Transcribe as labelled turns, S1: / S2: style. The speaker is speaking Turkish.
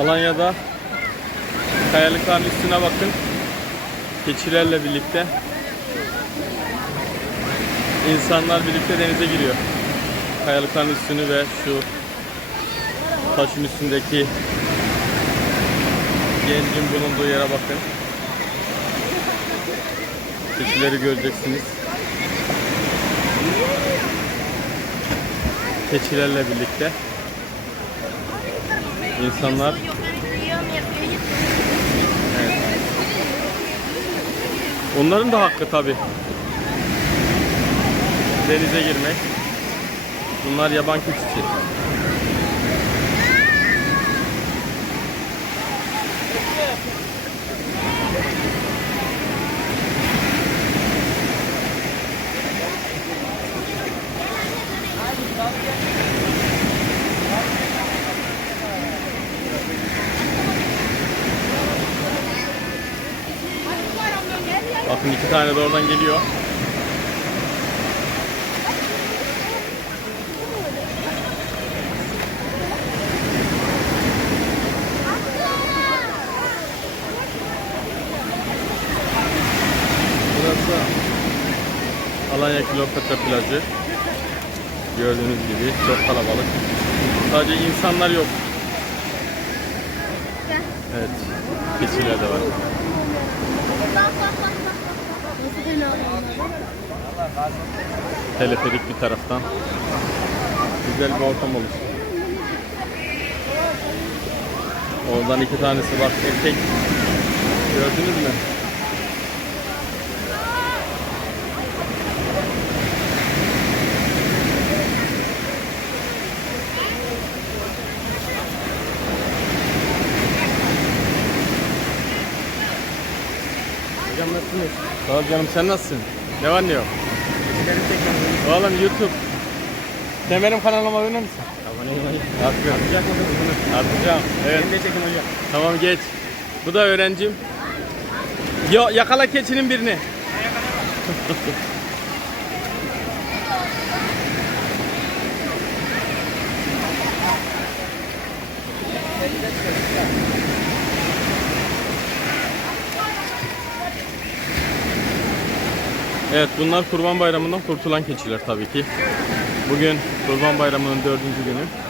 S1: Alanya'da kayalıkların üstüne bakın. Keçilerle birlikte insanlar birlikte denize giriyor. Kayalıkların üstünü ve şu taşın üstündeki gencin bulunduğu yere bakın. Keçileri göreceksiniz. Keçilerle birlikte insanlar Evet. Onların da hakkı tabi. Denize girmek. Bunlar yaban keçisi. Bakın iki tane de oradan geliyor. Burası Alanya Kilometre plajı. Gördüğünüz gibi çok kalabalık. Sadece insanlar yok. Evet. Keçiler de var. Teleferik bir taraftan. Güzel bir ortam oluştu. Oradan iki tanesi bak erkek. Gördünüz mü?
S2: Hocam nasılsınız?
S1: Sağ ol canım sen nasılsın? Ne var ne yok?
S2: Keçilerin tekrar
S1: Oğlum YouTube. Sen benim kanalıma abone misin?
S2: abone olmayı.
S1: Atmıyorum.
S2: Atacak bunu?
S1: Atacağım. Evet.
S2: Beni de çekin hocam.
S1: Tamam geç. Bu da öğrencim. Yo, yakala keçinin birini. Evet bunlar Kurban Bayramı'ndan kurtulan keçiler tabii ki. Bugün Kurban Bayramı'nın dördüncü günü.